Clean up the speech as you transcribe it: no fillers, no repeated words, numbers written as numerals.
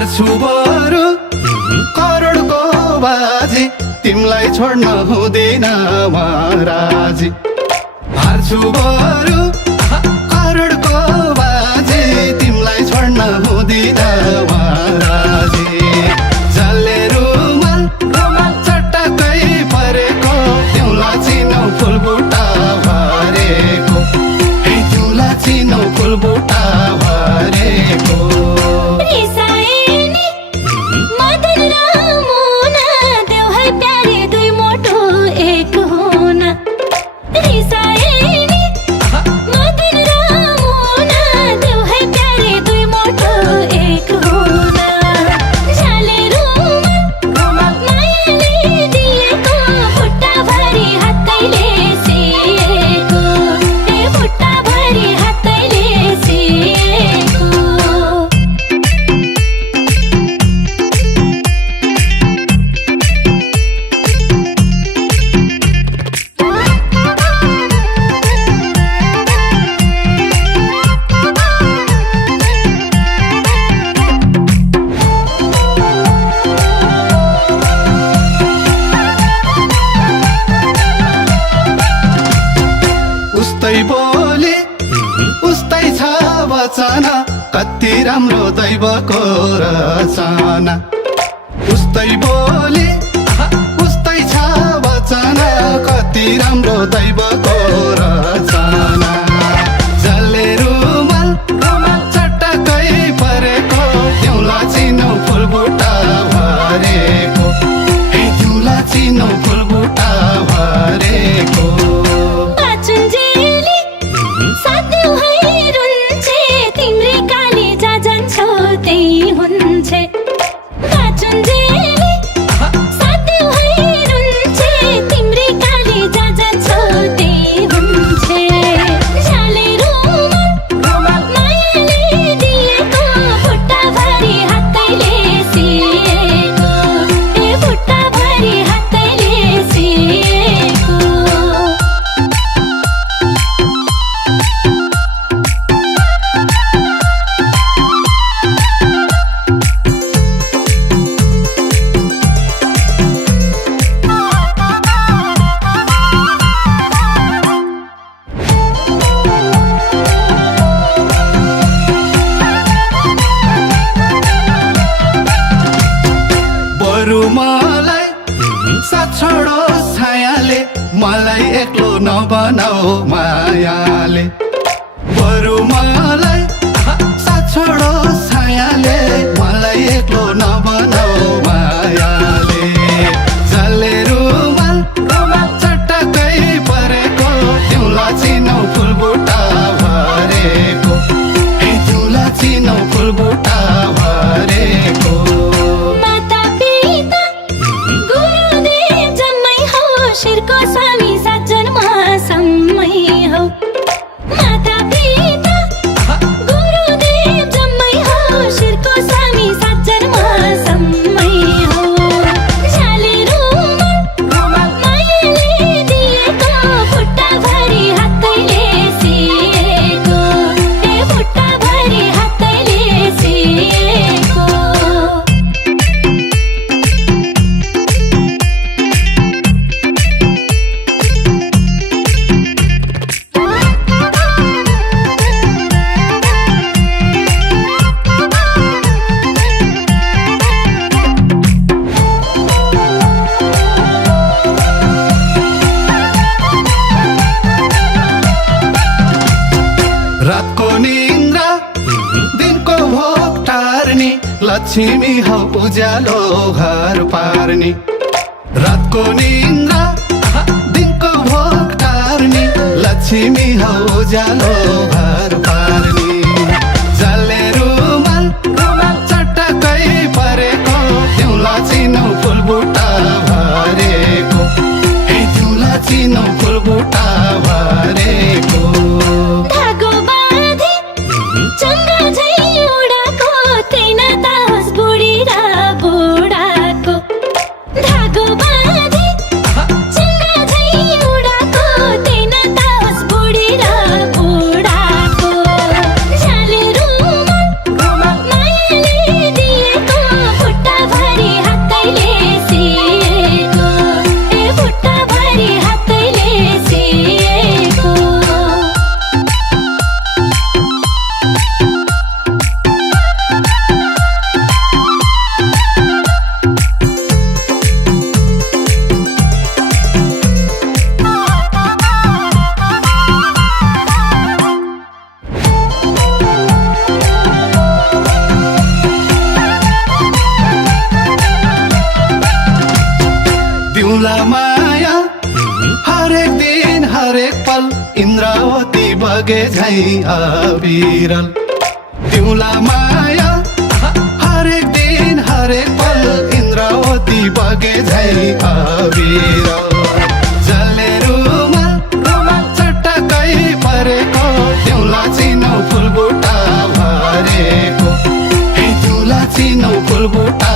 हार्छु बरु करोडको बाजी तिमलाई छोड्न हुँदैन महाराजी हार्छु बरु करोडको बाजी तिमलाई छोड्न हुँदैन महाराजी जसले रुमाल चटक्कै परेको तिउला चिनौ फुलबुटा भरेको तिउला चिनौ फुलबुटा भरेको बोली उस्तै छ वचना कति राम्रो दैवको रचना उस्तै बोली उस्तै छ वचना कति राम्रो दैवको रचना जसले रुमाल चटक्कै परेको तिउला चिनौ फुलबुटा भरेको तिउला चिनौ फुलबुटा भरेको मलाई साथ छोडो छायाले मलाई एक्लो नबनाऊ मायाले बरु मलाई साथ छोडो छायाले मलाई एक्लो नबनाऊ मायाले जसले रुमाल चटक्कै परेको तिउला चिनौ फुलबुटा भरेको तिउला चिनौ फुलबुटा भरेको शिरको स्वामी सात जन्मसम्मै हौ माता पिता गुरुदेव जम्मै हौ शिरको स्वामी सात जन्मसम्मै हौ जाले रुमाल मायाले दिएको खुट्टाभरि हातैले सिएको खुट्टाभरि हातैले सिएको रातको निन्द्रा दिनको भोग टार्ने लक्ष्मी हौ उज्यालो घर पार्ने रातको निन्द्रा दिनको भोग टार्ने लक्ष्मी हौ उज्यालो घर पार्ने जसले रुमाल चटक्कै परेको तिउला चिनौ फुलबुटा भरेको तिउला चिनौ फुलबुटा भरेको बगे झै अविरल तिउला माया हरेक दिन हरेक पल इन्द्रावती बगे झै अविरल जले रुमाल चटकै परेको तिउला चिनो फुलबुटा भरेको हे तिउला चिनो फुलबुटा